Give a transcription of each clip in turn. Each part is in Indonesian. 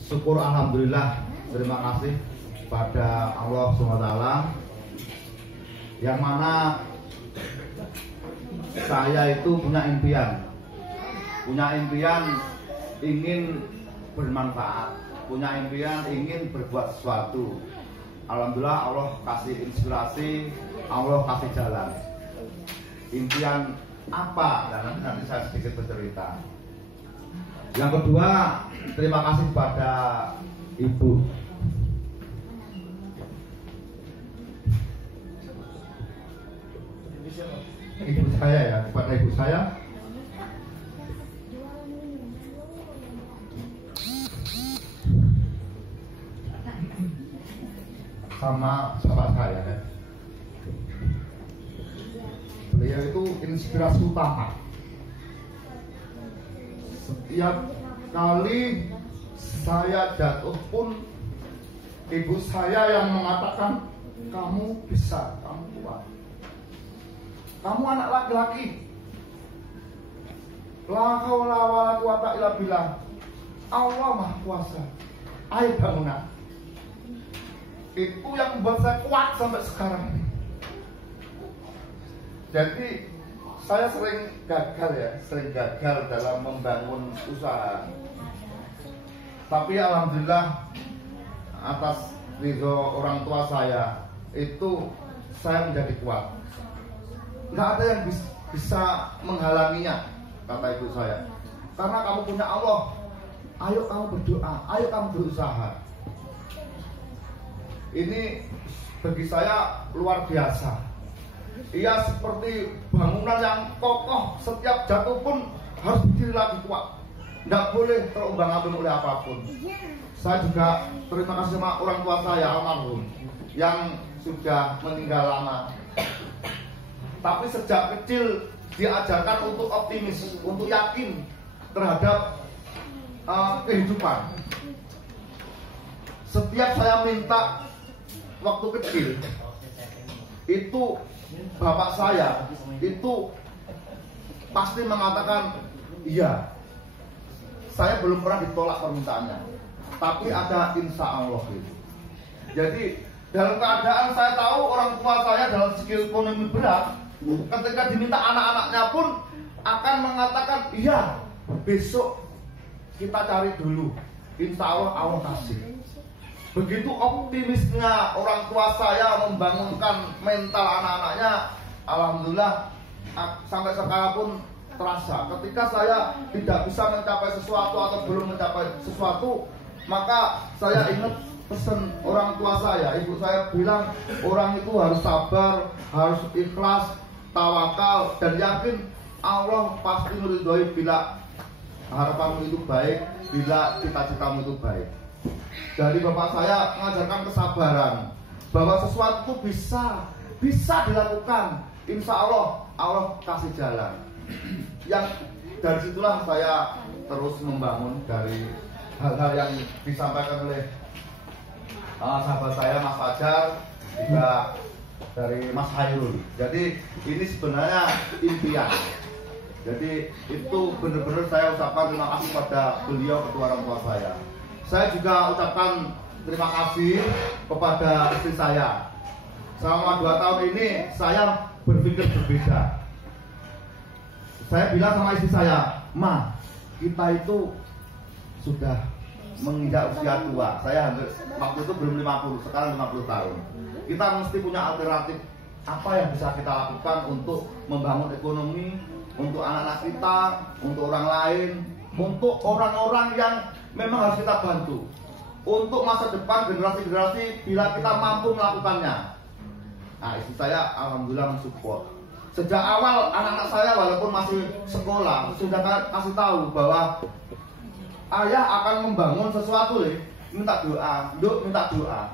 Syukur alhamdulillah, terima kasih pada Allah SWT yang mana saya itu punya impian ingin bermanfaat, punya impian ingin berbuat sesuatu. Alhamdulillah Allah kasih inspirasi, Allah kasih jalan. Impian apa? Dan nanti saya sedikit bercerita. Yang kedua, terima kasih pada ibu saya ya, kepada ibu saya sama bapak saya ya. Beliau itu inspirasi utama. Setiap kali saya jatuh pun ibu saya yang mengatakan, kamu bisa, kamu kuat, kamu anak laki-laki, la haula wala quwata illa billah, Allah Maha Kuasa, ayo bangunan. Itu yang membuat saya kuat sampai sekarang ini. Jadi saya sering gagal dalam membangun usaha. Tapi alhamdulillah atas ridho orang tua saya itu saya menjadi kuat. Nggak ada yang bisa menghalanginya, kata ibu saya. Karena kamu punya Allah, ayo kamu berdoa, ayo kamu berusaha. Ini bagi saya luar biasa. Ia seperti bangunan yang kokoh, setiap jatuh pun harus berdiri lagi kuat, tidak boleh terombang-ambing oleh apapun. Saya juga terima kasih sama orang tua saya almarhum yang sudah meninggal lama. Tapi sejak kecil diajarkan untuk optimis, untuk yakin terhadap kehidupan. Setiap saya minta waktu kecil itu bapak saya itu pasti mengatakan iya. Saya belum pernah ditolak permintaannya, tapi ada insya Allah gitu. Jadi dalam keadaan saya tahu orang tua saya dalam segi ekonomi berat, ketika diminta anak-anaknya pun akan mengatakan iya, besok kita cari dulu, insya Allah Allah kasih. Begitu optimisnya orang tua saya membangunkan mental anak-anaknya, alhamdulillah sampai sekarang pun terasa. Ketika saya tidak bisa mencapai sesuatu atau belum mencapai sesuatu, maka saya ingat pesan orang tua saya. Ibu saya bilang orang itu harus sabar, harus ikhlas, tawakal, dan yakin Allah pasti meridhoi bila harapanmu itu baik, bila cita-citamu itu baik. Jadi bapak saya mengajarkan kesabaran, bahwa sesuatu bisa dilakukan, insya Allah Allah kasih jalan. Yang dari situlah saya terus membangun dari hal-hal yang disampaikan oleh sahabat saya Mas Fajar, juga dari Mas Hairul. Jadi ini sebenarnya impian. Jadi itu benar-benar saya ucapkan terima kasih pada beliau, kedua orang tua saya. Saya juga ucapkan terima kasih kepada istri saya. Selama 2 tahun ini saya berpikir berbeda. Saya bilang sama istri saya, Ma, kita itu sudah menginjak usia tua. Saya hampir waktu itu belum 50, sekarang 50 tahun. Kita mesti punya alternatif apa yang bisa kita lakukan untuk membangun ekonomi, untuk anak-anak kita, untuk orang lain, untuk orang-orang yang memang harus kita bantu, untuk masa depan generasi-generasi bila kita mampu melakukannya. Nah, istri saya alhamdulillah mensupport. Sejak awal anak-anak saya walaupun masih sekolah sudah kasih tahu bahwa ayah akan membangun sesuatu, minta doa, minta doa.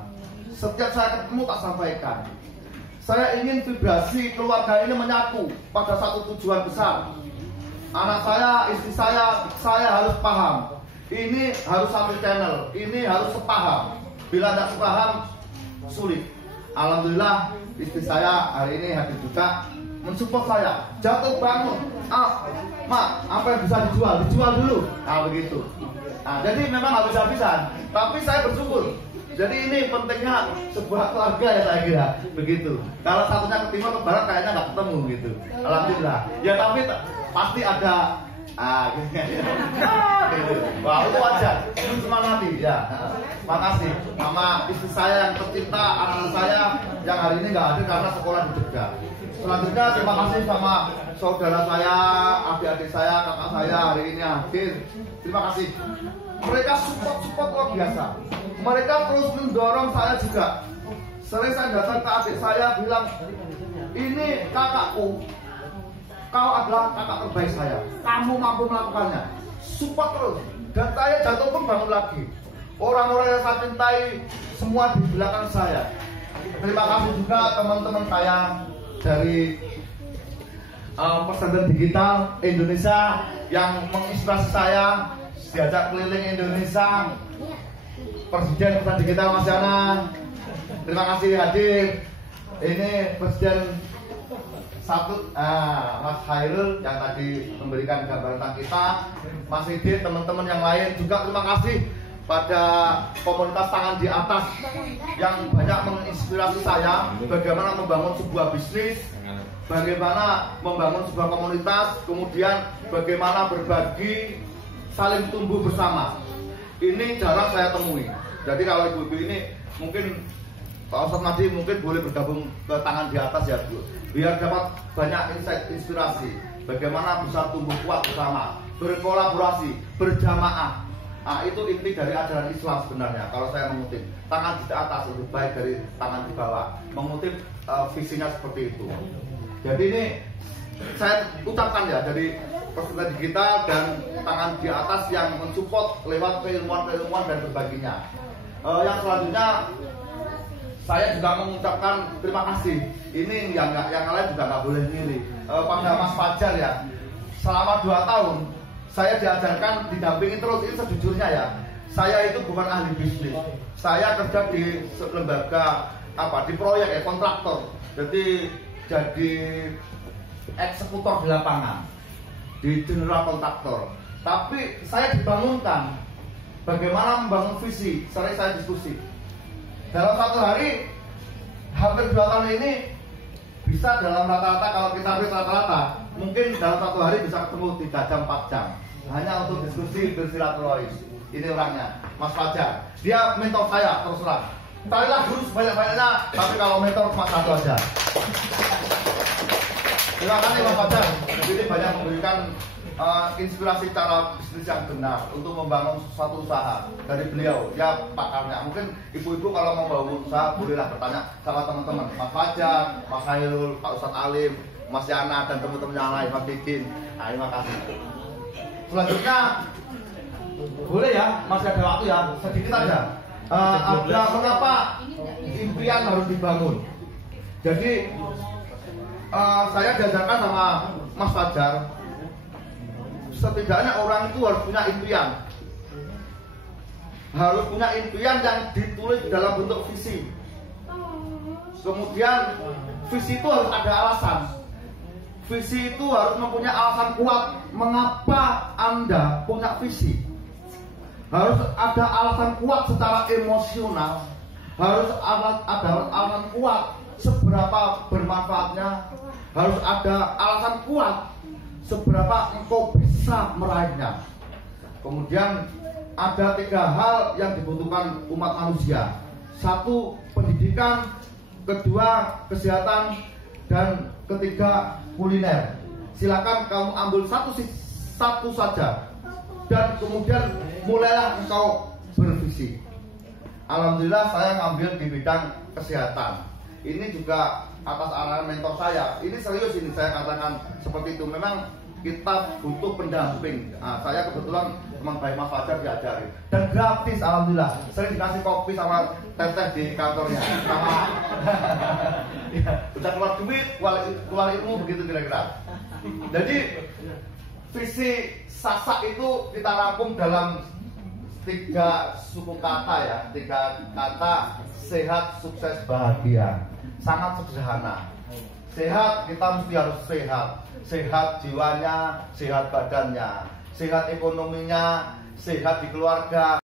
Setiap saya ketemu tak sampaikan. Saya ingin vibrasi keluarga ini menyatu pada satu tujuan besar. Anak saya, istri saya harus paham. Ini harus satu channel, ini harus sepaham. Bila tidak sepaham, sulit. Alhamdulillah istri saya hari ini hadir juga mensupport saya. Jatuh bangun, Ma, apa yang bisa dijual dulu. Nah begitu. Nah, jadi memang habis-habisan, tapi saya bersyukur. Jadi ini pentingnya sebuah keluarga ya saya kira begitu. Kalau satunya ke timur ke barat kayaknya nggak ketemu gitu. Alhamdulillah. Ya tapi pasti ada gitu. Wah itu wajar. Semangati ya. Makasih sama istri saya yang tercinta, anak-anak saya yang hari ini nggak hadir karena sekolah di Jogja. Selanjutnya terima kasih sama saudara saya, adik-adik saya, kakak saya hari ini hadir. Terima kasih. Mereka support luar biasa. Mereka terus mendorong saya juga. Sering saya datang ke adik saya bilang, ini kakakku, kau adalah kakak terbaik saya. Kamu mampu melakukannya. Support terus. Dan saya jatuh pun bangun lagi. Orang-orang yang saya cintai semua di belakang saya. Terima kasih juga teman-teman saya dari Persatuan Digital Indonesia yang menginspirasi saya, diajak keliling Indonesia. Presiden Persatuan Digital Mas Yana, terima kasih hadir. Ini Presiden satu Mas Hairul yang tadi memberikan gambaran tentang kita, Mas Idit, teman-teman yang lain juga terima kasih pada komunitas tangan di atas yang banyak menginspirasi saya bagaimana membangun sebuah bisnis, bagaimana membangun sebuah komunitas, kemudian bagaimana berbagi, saling tumbuh bersama. Ini jarang saya temui. Jadi kalau ibu-ibu ini mungkin Pak Ustadz Madi mungkin boleh bergabung ke tangan di atas ya Bu, biar dapat banyak insight, inspirasi bagaimana bisa tumbuh kuat bersama, berkolaborasi, berjamaah. Nah, itu inti dari ajaran Islam sebenarnya. Kalau saya mengutip, tangan di atas lebih baik dari tangan di bawah. Mengutip visinya seperti itu. Jadi ini saya ucapkan ya dari Persatuan Digital dan tangan di atas yang mensupport lewat keilmuan-keilmuan dan berbaginya. Yang selanjutnya saya juga mengucapkan terima kasih. Ini yang lain juga nggak boleh milih. Pada Mas Fajar ya, selama 2 tahun saya diajarkan, didampingi terus. Ini sejujurnya ya, saya itu bukan ahli bisnis. Saya kerja di lembaga di proyek ya, kontraktor. Jadi eksekutor di lapangan, di general kontraktor. Tapi saya dibangunkan bagaimana membangun visi. Sering saya diskusi. Dalam satu hari, hampir 2 tahun ini bisa dalam rata-rata, kalau kita ambil rata-rata, mungkin dalam satu hari bisa ketemu 3 jam 4 jam hanya untuk diskusi bersilaturahmi. Ini orangnya, Mas Fajar. Dia mentor saya terus terang. Carilah guru sebanyak-banyaknya, tapi kalau mentor cuma 1 aja. Terima kasih Mas Fajar. Ini banyak memberikan inspirasi cara bisnis yang benar untuk membangun suatu usaha dari beliau. Dia pakarnya. Mungkin ibu-ibu kalau mau membangun usaha bolehlah bertanya sama teman-teman, Mas Fajar, Mas Hairul, Pak Ustadz Alim, Mas Yana dan teman-teman yang lain, Mas Didin. Nah, terima kasih. Selanjutnya boleh ya, masih ada waktu ya, sedikit aja. Ada mengapa impian harus dibangun. Jadi saya diajarkan sama Mas Fajar, setidaknya orang itu harus punya impian. Harus punya impian yang ditulis dalam bentuk visi. Kemudian visi itu harus ada alasan. Visi itu harus mempunyai alasan kuat mengapa Anda punya visi. Harus ada alasan kuat secara emosional. Harus ada alasan kuat seberapa bermanfaatnya. Harus ada alasan kuat seberapa engkau bisa meraihnya. Kemudian ada 3 hal yang dibutuhkan umat manusia. 1, pendidikan. 2, kesehatan. Dan 3, kuliner. Silakan kamu ambil satu saja. Dan kemudian mulailah engkau bervisi. Alhamdulillah saya ngambil di bidang kesehatan. Ini juga atas arahan mentor saya. Ini serius, ini saya katakan seperti itu. Memang kita butuh pendamping. Nah, saya kebetulan teman baik Mas Fajar diajari dan gratis, alhamdulillah. Sering dikasih kopi sama teh di kantornya. Sama ya, udah keluar duit, keluar ilmu, begitu kira-kira. Jadi visi Sasak itu kita rangkum dalam 3 suku kata ya, 3 kata: sehat, sukses, bahagia. Sangat sederhana. Sehat, kita mesti harus sehat. Sehat jiwanya, sehat badannya, sehat ekonominya, sehat di keluarga.